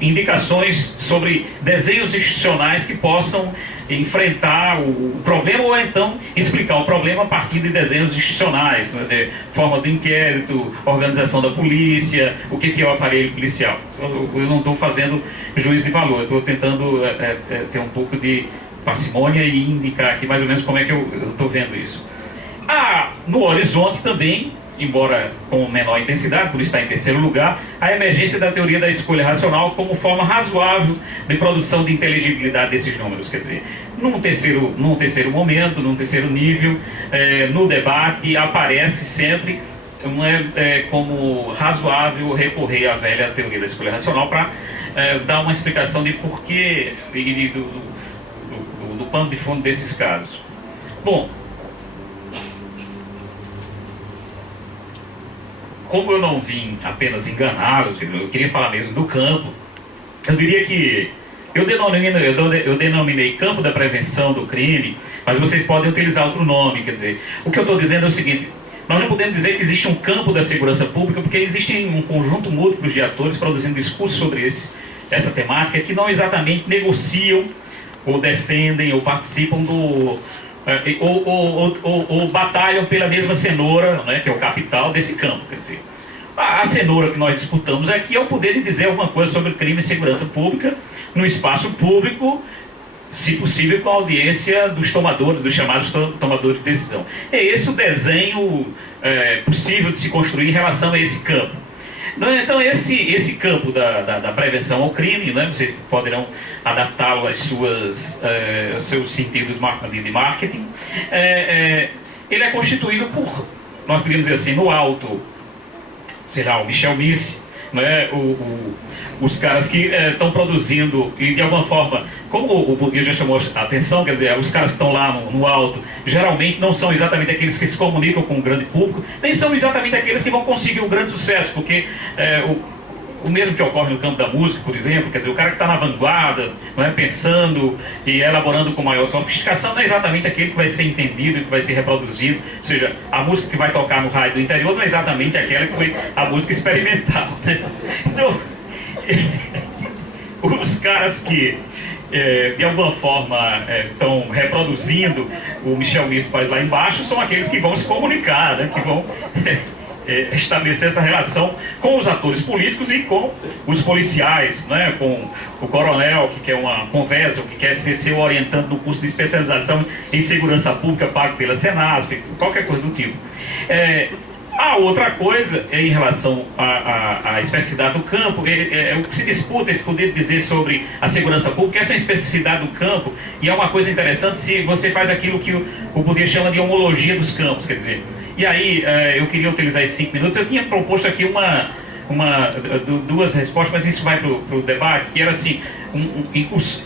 indicações sobre desenhos institucionais que possam enfrentar o problema, ou então explicar o problema a partir de desenhos institucionais, né, de forma do inquérito, organização da polícia, o que é o aparelho policial. Eu não estou fazendo juízo de valor, eu estou tentando ter um pouco de parcimônia e indicar aqui mais ou menos como é que eu estou vendo isso. No horizonte também, embora com menor intensidade, por isso está em terceiro lugar, a emergência da teoria da escolha racional como forma razoável de produção de inteligibilidade desses números. Quer dizer, num terceiro momento, num terceiro nível, no debate, aparece sempre como razoável recorrer à velha teoria da escolha racional para dar uma explicação de porquê e do pano de fundo desses casos. Bom, como eu não vim apenas enganá-los, eu queria falar mesmo do campo, eu diria que eu denominei campo da prevenção do crime, mas vocês podem utilizar outro nome. Quer dizer, o que eu estou dizendo é o seguinte: nós não podemos dizer que existe um campo da segurança pública, porque existem um conjunto múltiplo de atores produzindo discursos sobre essa temática que não exatamente negociam, ou defendem, ou participam ou batalham pela mesma cenoura, né, que é o capital desse campo. Quer dizer, a cenoura que nós disputamos aqui é o poder de dizer alguma coisa sobre crime e segurança pública no espaço público, se possível com a audiência dos chamados tomadores de decisão. É esse o desenho possível de se construir em relação a esse campo. Então, esse campo da prevenção ao crime, né, vocês poderão adaptá-lo aos seus sentidos de marketing, ele é constituído por, nós podemos dizer assim, no alto, sei lá, o Michel Misse, né, os caras que estão produzindo, e de alguma forma, como o Bourdieu já chamou a atenção, quer dizer, os caras que estão lá no alto, geralmente não são exatamente aqueles que se comunicam com o grande público, nem são exatamente aqueles que vão conseguir o grande sucesso, porque o mesmo que ocorre no campo da música, por exemplo, quer dizer, o cara que está na vanguarda, não é, pensando e elaborando com maior sofisticação, não é exatamente aquele que vai ser entendido e que vai ser reproduzido. Ou seja, a música que vai tocar no rádio do interior não é exatamente aquela que foi a música experimental, né? Então, os caras que de alguma forma estão reproduzindo o Michel Misse faz lá embaixo são aqueles que vão se comunicar, né? Que vão estabelecer essa relação com os atores políticos e com os policiais, né? Com o coronel que quer uma conversa, que quer ser seu orientando no curso de especialização em segurança pública pago pela Senasp, qualquer coisa do tipo. A outra coisa em relação à especificidade do campo, o que se disputa esse poder de dizer sobre a segurança pública, essa é uma especificidade do campo, e é uma coisa interessante se você faz aquilo que o Bourdieu chama de homologia dos campos, quer dizer. E aí, eu queria utilizar esses 5 minutos, eu tinha proposto aqui duas respostas, mas isso vai para o debate, que era assim,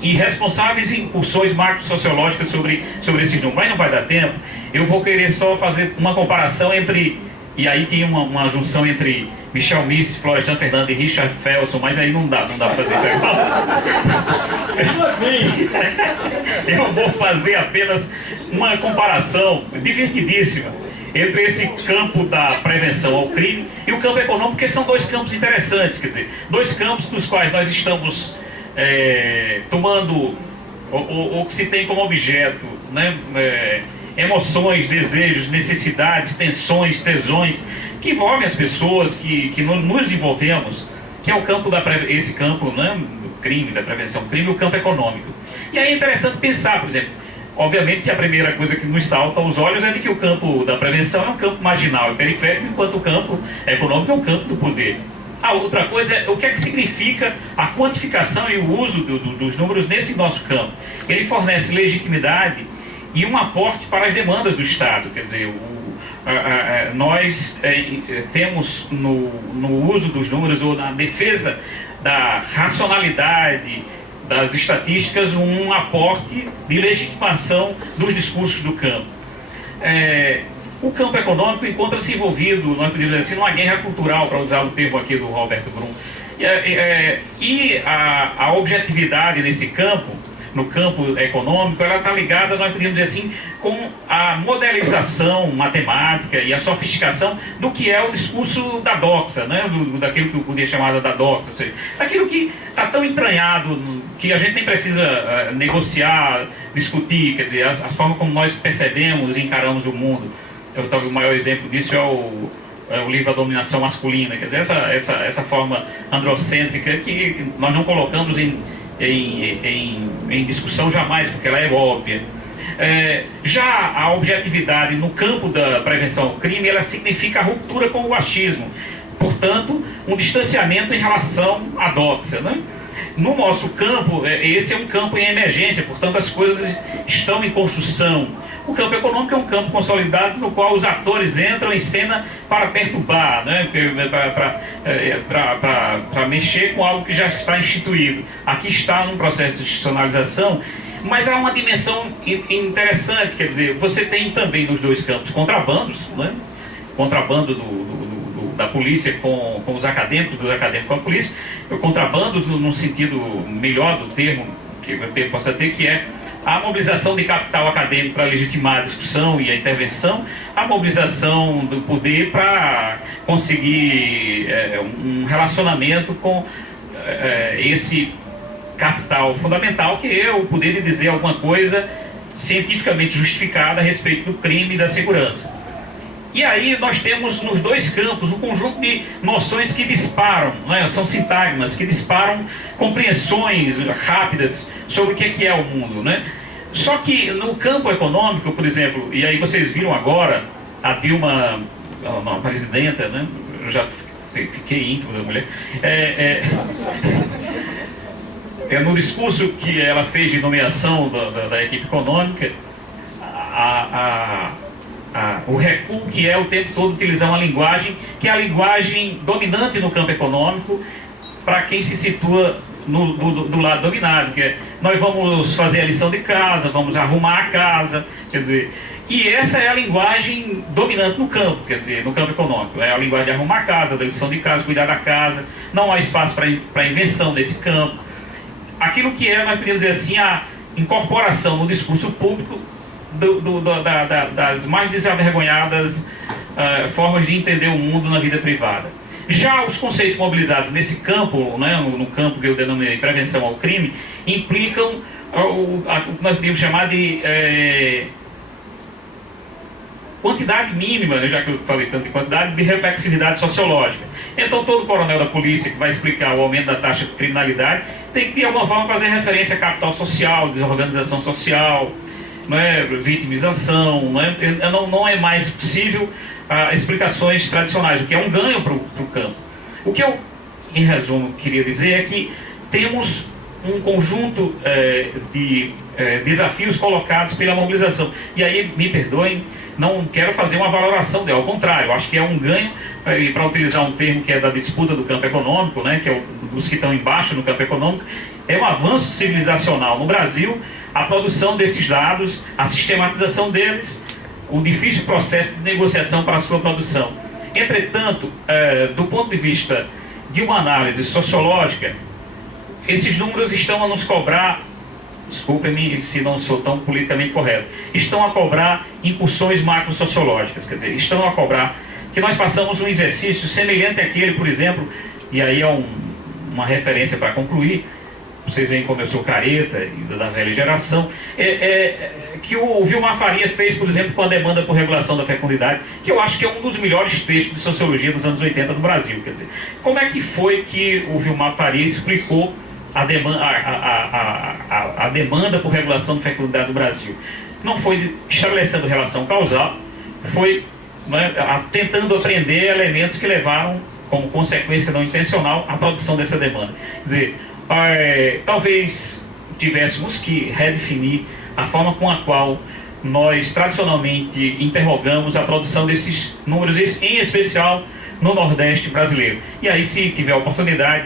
irresponsáveis incursões macro-sociológicas sobre esses números. Mas não vai dar tempo, eu vou querer só fazer uma comparação entre, e aí tem uma junção entre Michel Mises, Florestan Fernandes e Richard Felson, mas aí não dá para fazer isso aí. Eu vou fazer apenas uma comparação divertidíssima entre esse campo da prevenção ao crime e o campo econômico, porque são dois campos interessantes, quer dizer, dois campos dos quais nós estamos tomando, ou que se tem como objeto, né, emoções, desejos, necessidades, tensões, tesões, que envolvem as pessoas, que nos envolvemos, que é o campo esse campo, né, do crime, da prevenção do crime, o campo econômico. E aí é interessante pensar, por exemplo, obviamente que a primeira coisa que nos salta aos olhos é de que o campo da prevenção é um campo marginal e periférico, enquanto o campo econômico é um campo do poder. A outra coisa é o que é que significa a quantificação e o uso dos números nesse nosso campo. Ele fornece legitimidade e um aporte para as demandas do Estado, quer dizer, nós temos no uso dos números ou na defesa da racionalidade das estatísticas um aporte de legitimação dos discursos do campo. O campo econômico encontra-se envolvido, nós podemos dizer assim, numa guerra cultural, para usar o termo aqui do Roberto Brum. E a objetividade nesse campo, no campo econômico, ela está ligada, nós podemos dizer assim, com a modelização matemática e a sofisticação do que é o discurso da doxa, né? Daquilo que eu podia chamar da doxa, ou seja, aquilo que está tão entranhado que a gente nem precisa negociar, discutir, quer dizer, as formas como nós percebemos e encaramos o mundo. Talvez o maior exemplo disso é o livro A Dominação Masculina, quer dizer, essa forma androcêntrica que nós não colocamos em discussão jamais, porque ela é óbvia. Já a objetividade no campo da prevenção ao crime, ela significa a ruptura com o achismo, portanto, um distanciamento em relação à doxa, né? No nosso campo, esse é um campo em emergência, portanto as coisas estão em construção. O campo econômico é um campo consolidado no qual os atores entram em cena para perturbar, né? Para mexer com algo que já está instituído. Aqui está num processo de institucionalização, mas há uma dimensão interessante, quer dizer, você tem também nos dois campos contrabandos, né? Contrabando da polícia com os acadêmicos, dos acadêmicos com a polícia, contrabandos no sentido melhor do termo que o termo possa ter, que é a mobilização de capital acadêmico para legitimar a discussão e a intervenção, a mobilização do poder para conseguir um relacionamento com esse capital fundamental, que é o poder de dizer alguma coisa cientificamente justificada a respeito do crime e da segurança. E aí nós temos nos dois campos um conjunto de noções que disparam, né? São sintagmas que disparam compreensões rápidas sobre o que é o mundo, né? Só que no campo econômico, por exemplo, e aí vocês viram agora a Dilma, a presidenta, né? Eu já fiquei íntimo da mulher, no discurso que ela fez de nomeação da equipe econômica, o recuo que é o tempo todo utilizar uma linguagem que é a linguagem dominante no campo econômico para quem se situa do lado dominado, que é nós vamos fazer a lição de casa, vamos arrumar a casa, quer dizer, e essa é a linguagem dominante no campo, quer dizer, no campo econômico, é a linguagem de arrumar a casa, da lição de casa, cuidar da casa, não há espaço para invenção nesse campo. Aquilo que nós podemos dizer assim, a incorporação no discurso público das mais desavergonhadas formas de entender o mundo na vida privada. Já os conceitos mobilizados nesse campo, né, no campo que eu denominei prevenção ao crime, implicam o que nós podemos chamar de quantidade mínima, né, já que eu falei tanto de quantidade, de reflexividade sociológica. Então todo coronel da polícia que vai explicar o aumento da taxa de criminalidade tem que de alguma forma fazer referência a capital social, desorganização social, vitimização, não é mais possível explicações tradicionais, o que é um ganho para o campo. O que eu, em resumo, queria dizer é que temos um conjunto de desafios colocados pela mobilização. E aí, me perdoem, não quero fazer uma valoração dela, ao contrário, eu acho que é um ganho, e para utilizar um termo que é da disputa do campo econômico, né, que é dos que estão embaixo no campo econômico, é um avanço civilizacional no Brasil, a produção desses dados, a sistematização deles, o difícil processo de negociação para a sua produção. Entretanto, do ponto de vista de uma análise sociológica, esses números estão a nos cobrar, desculpem-me se não sou tão politicamente correto, estão a cobrar impulsões macro-sociológicas, quer dizer, estão a cobrar que nós façamos um exercício semelhante àquele, por exemplo, e aí é uma referência para concluir, vocês veem como eu sou careta e da velha geração, que o Vilmar Faria fez, por exemplo, com a demanda por regulação da fecundidade, que eu acho que é um dos melhores textos de sociologia dos anos 80 no Brasil. Quer dizer, como é que foi que o Vilmar Faria explicou a demanda por regulação da fecundidade no Brasil? Não foi estabelecendo relação causal, foi, né, tentando aprender elementos que levaram, como consequência não intencional, à produção dessa demanda. Quer dizer, talvez tivéssemos que redefinir a forma com a qual nós tradicionalmente interrogamos a produção desses números, em especial no Nordeste brasileiro. E aí, se tiver oportunidade,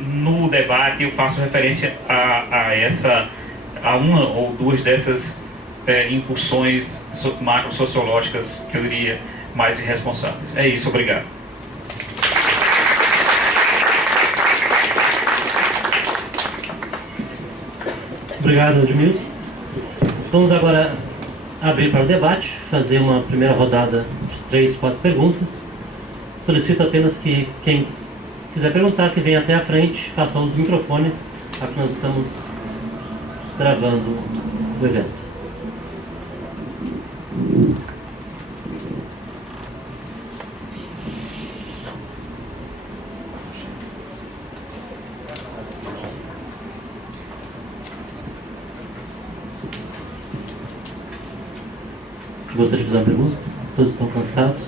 no debate eu faço referência a uma ou duas dessas impulsões macro-sociológicas que eu diria mais irresponsáveis. É isso, obrigado. Obrigado, Edmilson. Vamos agora abrir para o debate, fazer uma primeira rodada de 3, 4 perguntas. Solicito apenas que quem quiser perguntar, que venha até a frente, faça uso do microfone, já que nós estamos gravando o evento. Gostaria de fazer uma pergunta? Todos estão cansados?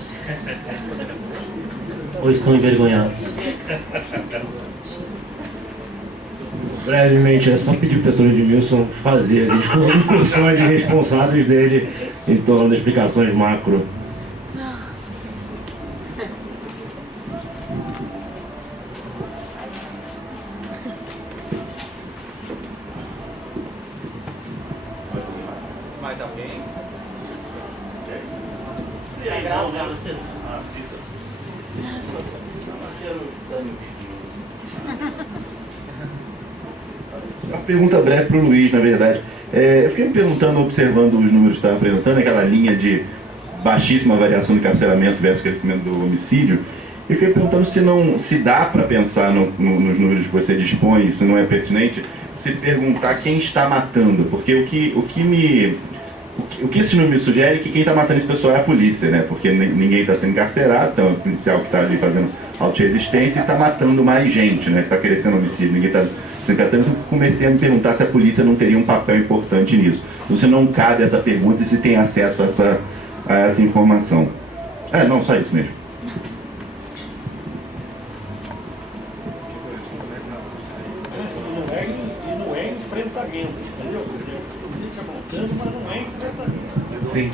Ou estão envergonhados? Brevemente, é só pedir para o professor Edmilson fazer as instruções irresponsáveis dele em torno das explicações macro. Mais alguém? Uma pergunta breve para o Luiz, na verdade. Eu fiquei me perguntando, observando os números que estavam apresentando, aquela linha de baixíssima variação de encarceramento versus crescimento do homicídio. Eu fiquei perguntando se não se dá para pensar nos números que você dispõe, se não é pertinente, se perguntar quem está matando, porque o que esses números sugerem é que quem está matando esse pessoal é a polícia, né? Porque ninguém está sendo encarcerado, então é o policial que está ali fazendo auto-resistência e está matando mais gente, né? Está crescendo homicídio, ninguém está sendo encarcerado. Então eu comecei a me perguntar se a polícia não teria um papel importante nisso. Você não cabe essa pergunta e se tem acesso a essa informação. Não, só isso mesmo. Não é enfrentamento, entendeu? Polícia montando, mas não é enfrentamento. Sim.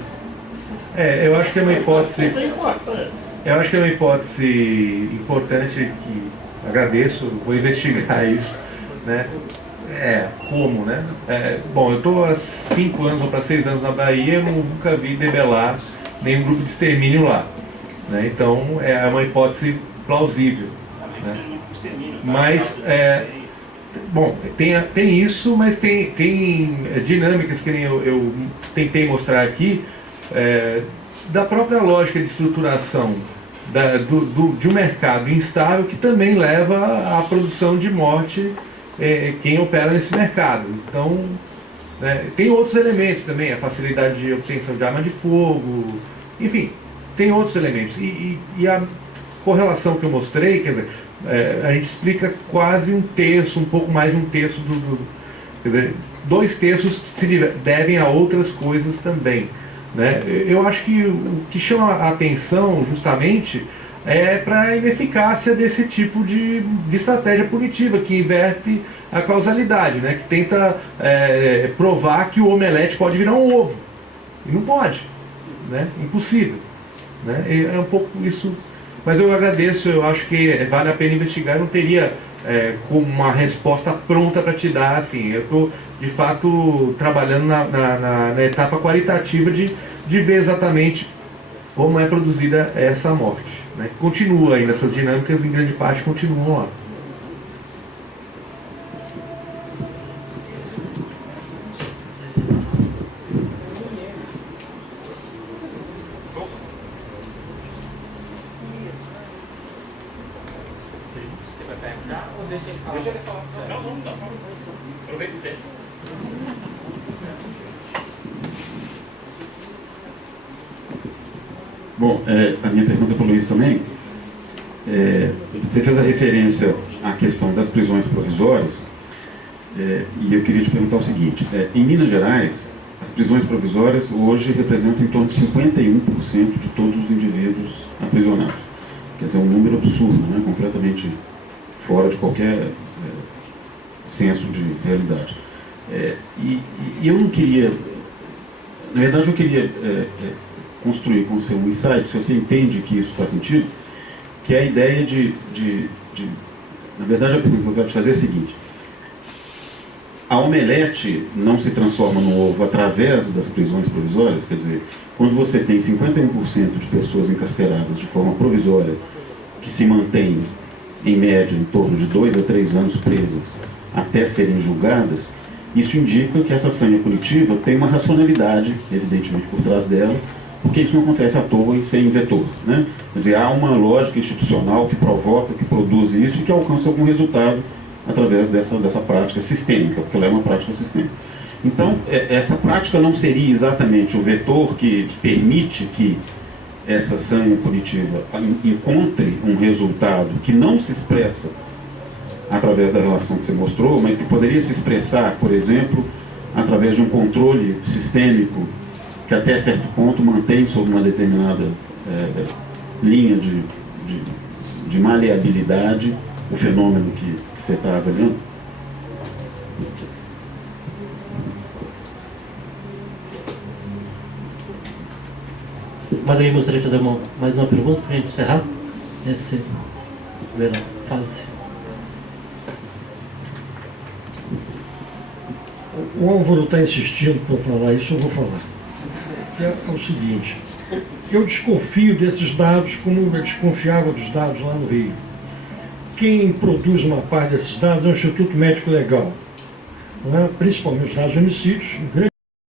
Eu acho que é uma hipótese. Isso é importante. Eu acho que é uma hipótese importante que agradeço, vou investigar isso, né? Como, né? Bom, eu estou há 5 anos ou para 6 anos na Bahia, eu nunca vi debelar nenhum grupo de extermínio lá, né? Então é uma hipótese plausível, né? Mas bom, tem isso, mas tem dinâmicas que nem eu tentei mostrar aqui, da própria lógica de estruturação de um mercado instável que também leva à produção de morte quem opera nesse mercado. Então, tem outros elementos também, a facilidade de obtenção de arma de fogo, enfim, tem outros elementos. E a correlação que eu mostrei, quer dizer, a gente explica quase 1/3, um pouco mais de 1/3 quer dizer, 2/3 se devem a outras coisas também, né? Eu acho que o que chama a atenção justamente é para a ineficácia desse tipo de estratégia punitiva que inverte a causalidade, né? Que tenta provar que o omelete pode virar um ovo, e não pode, né? Impossível, né? É um pouco isso, mas eu agradeço, eu acho que vale a pena investigar. Eu não teria como uma resposta pronta para te dar, assim. Eu estou, de fato, trabalhando na etapa qualitativa de ver exatamente como é produzida essa morte, né? Continua ainda, essas dinâmicas em grande parte continuam lá. Aproveita o tempo. Bom, a minha pergunta para o Luiz também. Você fez a referência à questão das prisões provisórias, e eu queria te perguntar o seguinte: em Minas Gerais, as prisões provisórias hoje representam em torno de 51% de todos os indivíduos aprisionados. Quer dizer, um número absurdo, né? Completamente fora de qualquer senso de realidade. E eu não queria, na verdade eu queria construir com você um insight, se você entende que isso faz sentido, que é a ideia na verdade a pergunta que eu quero te fazer é a seguinte: a omelete não se transforma no ovo através das prisões provisórias? Quer dizer, quando você tem 51% de pessoas encarceradas de forma provisória, que se mantêm em média em torno de 2 a 3 anos presas até serem julgadas, isso indica que essa sanha punitiva tem uma racionalidade, evidentemente, por trás dela, porque isso não acontece à toa e sem vetor, né? Quer dizer, há uma lógica institucional que provoca, que produz isso e que alcança algum resultado através dessa prática sistêmica, porque ela é uma prática sistêmica. Então, essa prática não seria exatamente o vetor que permite que essa sanha punitiva encontre um resultado que não se expressa através da relação que você mostrou, mas que poderia se expressar, por exemplo, através de um controle sistêmico que até certo ponto mantém sob uma determinada linha de maleabilidade o fenômeno que você está avaliando? Margarida, gostaria de fazer mais uma pergunta para a gente encerrar esse verão. Fala-se. O Álvaro está insistindo para falar isso, eu vou falar. É o seguinte: eu desconfio desses dados como eu desconfiava dos dados lá no Rio. Quem produz uma parte desses dados é o Instituto Médico Legal, não é? Principalmente os dados de homicídios.